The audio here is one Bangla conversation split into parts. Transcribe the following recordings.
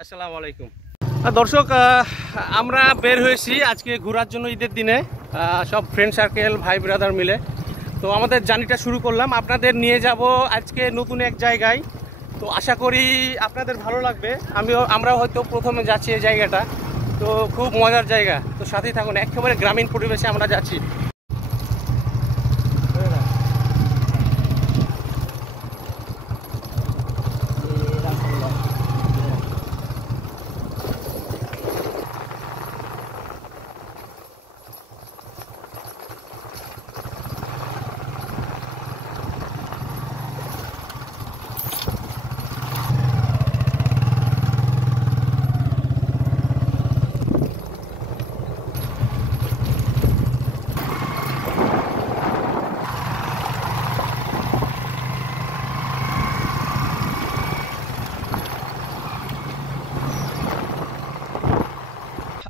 আসসালামু আলাইকুম দর্শক, আমরা বের হয়েছি আজকে ঘোরার জন্য ঈদের দিনে সব ফ্রেন্ড সার্কেল ভাই ব্রাদার মিলে। তো আমাদের জার্নিটা শুরু করলাম, আপনাদের নিয়ে যাব আজকে নতুন এক জায়গায়। তো আশা করি আপনাদের ভালো লাগবে। আমরাও হয়তো প্রথমে যাচ্ছি এই জায়গাটা, তো খুব মজার জায়গা। তো সাথেই থাকুন, একেবারে গ্রামীণ পরিবেশে আমরা যাচ্ছি।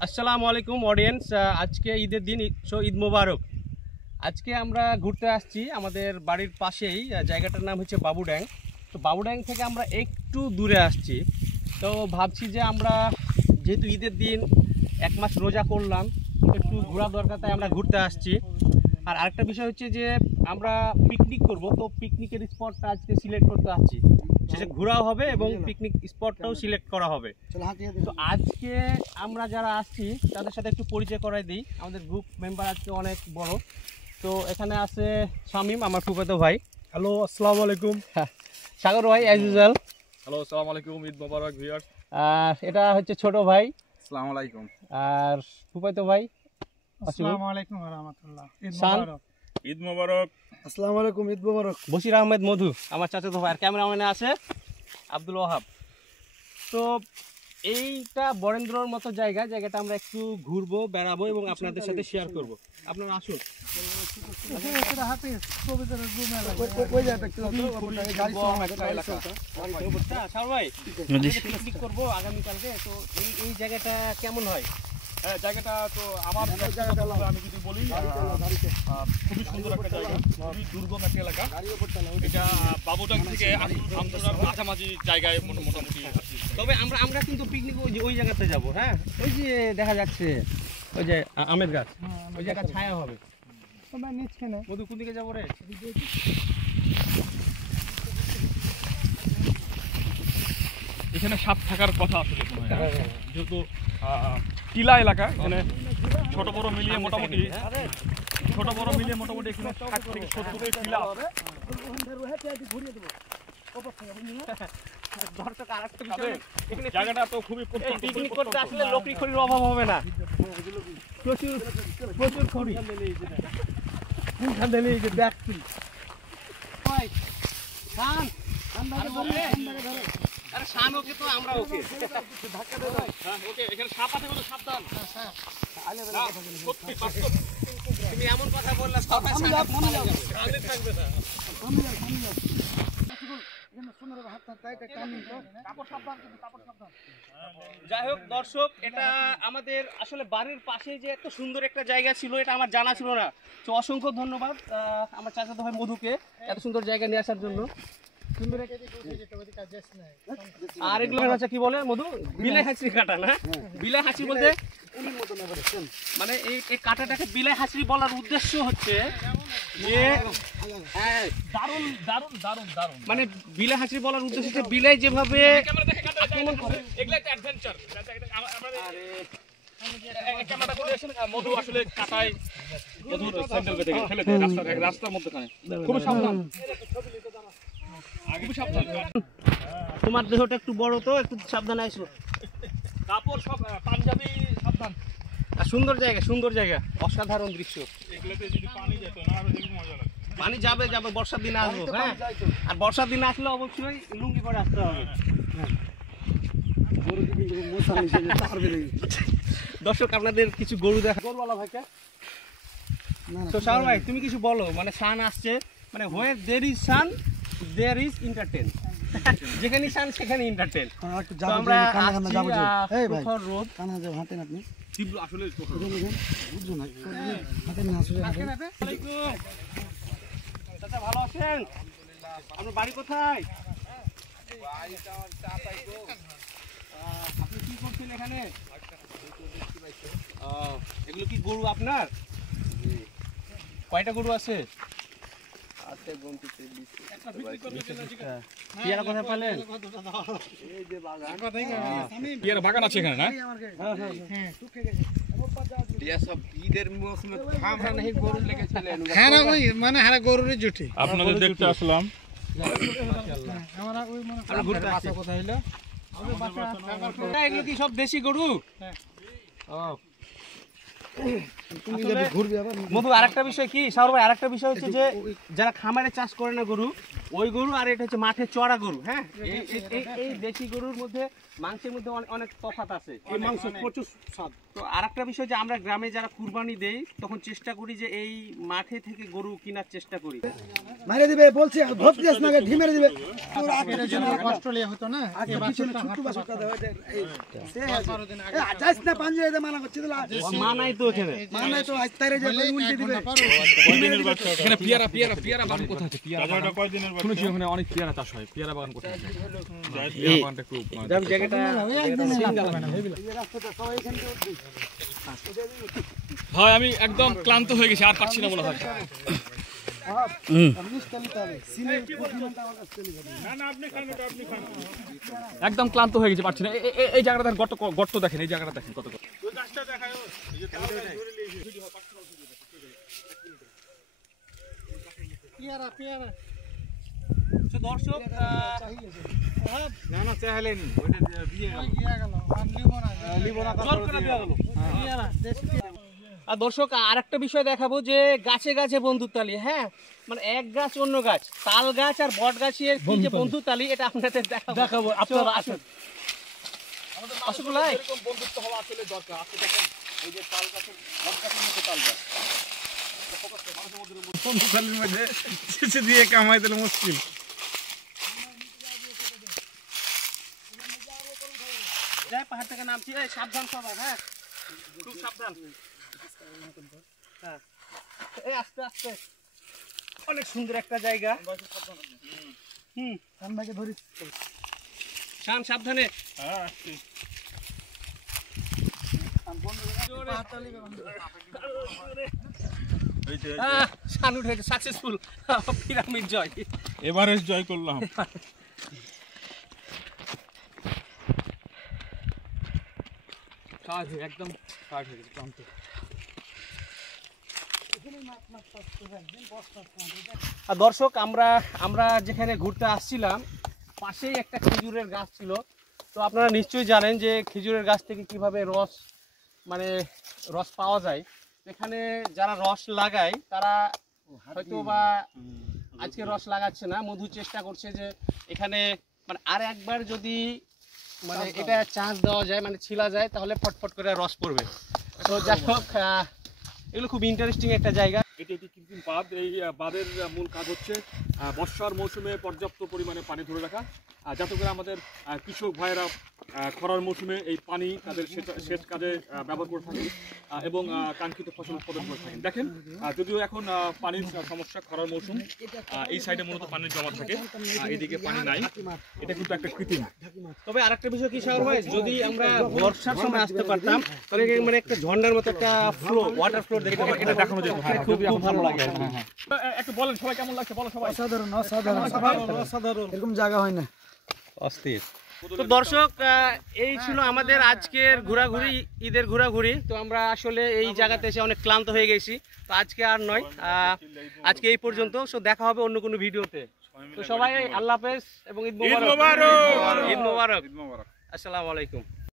আসসালামু আলাইকুম অডিয়েন্স, আজকে ঈদের দিন, ঈদ মোবারক। আজকে আমরা ঘুরতে আসছি আমাদের বাড়ির পাশেই, জায়গাটার নাম হচ্ছে বাবুড্যাং। তো বাবুড্যাং থেকে আমরা একটু দূরে আসছি। তো ভাবছি যে আমরা যেহেতু ঈদের দিন, এক মাস রোজা করলাম, একটু ঘোরা দরকার, তাই আমরা ঘুরতে আসছি। আর আরেকটা বিষয় হচ্ছে যে আমরা পিকনিক করব, তো পিকনিকের স্পটটা আজকে সিলেক্ট করতে আসছি। শেষে ঘোরাও হবে এবং পিকনিক স্পটটাও সিলেক্ট করা হবে। তো আজকে আমরা যারা আসছি তাদের সাথে একটু পরিচয় করাই দিই। আমাদের গ্রুপ মেম্বার আজকে অনেক বড়। তো এখানে আছে শামীম, আমার ফুফাতো ভাই। হ্যালো, আসসালামু আলাইকুম। সাগর ভাই অ্যাজ ইউজুয়াল। হ্যালো, আসসালামু আলাইকুম, ঈদ মোবারক ভিউয়ার্স। আর এটা হচ্ছে ছোট ভাই। আসসালামু আলাইকুম। আর ফুফাতো ভাই। আসসালামু আলাইকুম ওয়া রাহমাতুল্লাহ। ঈদ শান। মোবারক। ঈদ মোবারক। আসসালামু আলাইকুম, ঈদ মোবারক। বশির আহমেদ মধু, আমার চাচাতো ভাই। আর ক্যামেরাম্যানে আছে আব্দুল ওয়াহাব। তো এইটা বরেন্দ্রর মতো জায়গাটা আমরা একটু ঘুরবো, বেড়াবো এবং আপনাদের সাথে শেয়ার করব। আপনারা আসুন। এটা হাফিজ কবিতার রুমে লাগে। ওই জায়গাটা একটু গাড়ি শাওর ভাই, পিকনিক করবো আগামীকালকে। তো এই জায়গাটা কেমন হয়? হ্যাঁ, জায়গাটা তো আমার আমি যদি বলি খুবই সুন্দর একটা জায়গা, খুবই দুর্গম একটা এলাকা। এটা বাবুডাং থেকে আমতোরার মাঝামাঝি জায়গায় মোটামুটি। তবে আমরা কিন্তু পিকনিক ওই জায়গাতে যাব। হ্যাঁ, ওই যে দেখা যাচ্ছে ওই যে আমের গাছ, ওই জায়গা ছায়া হবে। তোমরা নিচ কেন? মধু কোন দিকে যাবো রে? এখানে সাপ থাকার কথা আসলে যেহেতু টিলা এলাকা, এখানে ছোট বড় মিলিয়ে মোটামুটি এখানে 60 থেকে 70 টিলা আছে। জায়গাটা তো খুবই পিকনিক করতে আসলে লকড়ি খড়ির অভাব হবে না। প্রচুর খড়ি। দেখছি আরে শান ওকে, তো আমরা ওকে ধাক্কা দেব। ওকে, এখানে সাপ আছে, কিন্তু সাবধান। তুমি এমন কথা বললে সবাই থাকবে না। যাই হোক দর্শক, এটা আমাদের আসলে বাড়ির পাশে যে এত সুন্দর একটা জায়গা ছিল, এটা আমার জানা ছিল না। তো অসংখ্য ধন্যবাদ আমার চাচাতো ভাই মধুকে এত সুন্দর জায়গা নিয়ে আসার জন্য। আর এগুলো হচ্ছে কি বলে মধু, বিলাই হাঁচড়ি কাটা না? বিলাই হাঁচড়ি বলতে মানে এই কাটাটাকে বিলাই হাঁচড়ি বলার উদ্দেশ্য হচ্ছে যে দারুণ দারুণ দারুণ দারুণ, মানে বিলাই হাঁচড়ি বলার উদ্দেশ্য হচ্ছে বিলাই যেভাবে আক্রমণ করে, এগুলা একটা অ্যাডভেঞ্চার। ক্যামেরাটা করে আসেন, মধু আসলে কাটায় মধুর স্যান্ডেল বেঁধে ফেলে দেয় রাস্তার মধ্যখানে। খুব সাবধান, খুব সাবধান। তোমার দেহটা একটু বড়, তো একটু সাবধানে আসো। কাপড় সব পাঞ্জাবি, সাবধান। আর সুন্দর জায়গা, অসাধারণ দৃশ্য। এগুলোতে যদি পানি যেত না, আরো দেখতে মজা লাগে। পানি যাবে বর্ষার দিনে আসবো। হ্যাঁ, আর বর্ষার দিনে আসলে অবশ্যই লুঙ্গি পরে আসতে হবে। দর্শক, আপনাদের কিছু গরু গরুওয়ালা ভাইকে। তো শাওন ভাই, তুমি কিছু বলো, মানে সান আসছে, মানে where there is sun there is entertain। যেখানে সান সেখানে এন্টারটেইন। আমরা রোদ তীব্র আসলে বুঝছো না, চাচা ভালো আছেন? আপনার বাড়ি কোথায়? আপনি কি করছেন এখানে? এগুলো কি গরু আপনার? কয়টা গরু আছে? পেয়ারা কোথায় পেলেন? পেয়ারা বাগান আছে এখানে না? গরুর জুটি আপনাদের দেখতে আসলাম। এগুলো কি সব দেশি গরু? মধু আরেকটা বিষয় কি শাওর ভাই, আরেকটা বিষয় হচ্ছে যে যারা খামারে চাষ করে না গরু, ওই গরু আর এটা হচ্ছে মাঠে চড়া গরু। হ্যাঁ, এই দেশি গরুর মধ্যে মাংসের মধ্যে অনেক তফাৎ আছে। এই মাংস প্রচুর স্বাদ। তো আরেকটা বিষয় যে আমরা গ্রামে যারা কুরবানি দেই তখন চেষ্টা করি যে এই মাঠে থেকে গরু কেনার চেষ্টা করি। মারে দিবে বলছে ভোট দিস না ঢি মেরে দিবে অস্ট্রেলিয়া হতো না যাইস না পাঞ্জাবে মানা করছে মানাই তো এখানে মানাই তো আজ তাইরে যে উল্টে দিবে এখানে পেয়ারা বাগান কোথায় আছে? পেয়ারা বাগান কয়দিনের বাগান? শুনেছি ওখানে অনেক পেয়ারা চাষ হয়। পেয়ারা বাগান কোথায় আছে? পেয়ারা বাগানটা খুব জায়গাটা হয়। আমি একদম ক্লান্ত হয়ে গেছি, আর পারছি না মনে হয়। একদম ক্লান্ত হয়ে গেছে, পারছি না। এই জায়গাটা দেখেন, গর্ত দেখেন, এই জায়গাটা দেখেন কত দর্শক আর দর্শক আরেকটা বিষয় দেখাবো যে গাছে গাছে বন্ধুতালি। হ্যাঁ, মানে এক গাছ অন্য গাছ, তাল গাছ আর বট গাছের কি যে বন্ধুতালি, এটা আপনাদের দেখাবো। আপনারা আসুন, এরকম বন্ধুত্ব হওয়া আসলে দরকার। আপনি দেখেন এই যে তাল গাছের, বট গাছের মধ্যে তাল গাছ, বন্ধুতালির মধ্যে চিঠি দিয়ে কামাই দিলে মুশকিল। পাহাড় থেকে নামছি, সাবধান সবাই। হ্যাঁ, খুব সাবধান। হ্যাঁ, এই আস্তে আস্তে। অনেক সুন্দর একটা জায়গা। আমাকে ধরিস শান সাবধানে। শান উঠেছে, সাকসেসফুল, পিরামিড জয়। এভারেস্ট জয় করলাম। একদম কাজ হয়ে গেছে, ক্লান্ত। আর দর্শক আমরা যেখানে ঘুরতে আসছিলাম পাশেই একটা খেজুরের গাছ ছিল। তো আপনারা নিশ্চয়ই জানেন যে খেজুরের গাছ থেকে কিভাবে রস পাওয়া যায়। এখানে যারা রস লাগায় তারা হয়তো বা আজকে রস লাগাচ্ছে না, মধু চেষ্টা করছে যে এখানে আর একবার যদি এটা চান্স দেওয়া যায়, ছিলা যায়, তাহলে ফটফট করে রস পড়বে। তো যাই হোক, এগুলো খুব ইন্টারেস্টিং একটা জায়গা। এটি একটি কৃত্রিম বাঁধ। এই বাঁধের মূল কাজ হচ্ছে বর্ষার মৌসুমে পর্যাপ্ত পরিমাণে পানি ধরে রাখা, যাতে করে আমাদের কৃষক ভাইয়েরা খরার মৌসুমে এই পানি তাদের সেচ কাজে ব্যবহার করে থাকেন এবং কাঙ্ক্ষিত ফসল উৎপাদন করে থাকেন। দেখেন, যদিও এখন পানির সমস্যা, খরার মৌসুম, এই সাইডে মূলত পানির জমা থাকে, এদিকে পানি নাই। এটা কিন্তু একটা কৃত্রিম। তবে আরেকটা বিষয় কি শাওর ভাই, যদি আমরা বর্ষার সময় আসতে পারতাম তাহলে একটা ঝর্ণার মতো একটা ওয়াটার ফ্লো দেখতে পারতাম। এটা দেখানো যেত। খুব ভালো লাগে। একটু বলেন সবাই কেমন লাগছে, বলো সবাই। অসাধারণ এরকম জায়গা হয় না, অস্থির। তো দর্শক, এই ছিল আমাদের আজকের ঘোরাঘুরি, ঈদের ঘোরাঘুরি। তো আমরা আসলে এই জায়গাতে এসে অনেক ক্লান্ত হয়ে গেছি। তো আজকে আর নয়, আজকে এই পর্যন্ত। সো দেখা হবে অন্য কোনো ভিডিওতে। তো সবাই আল্লাহ হাফেজ এবং ঈদ মোবারক। ঈদ মোবারক। আসসালামু আলাইকুম।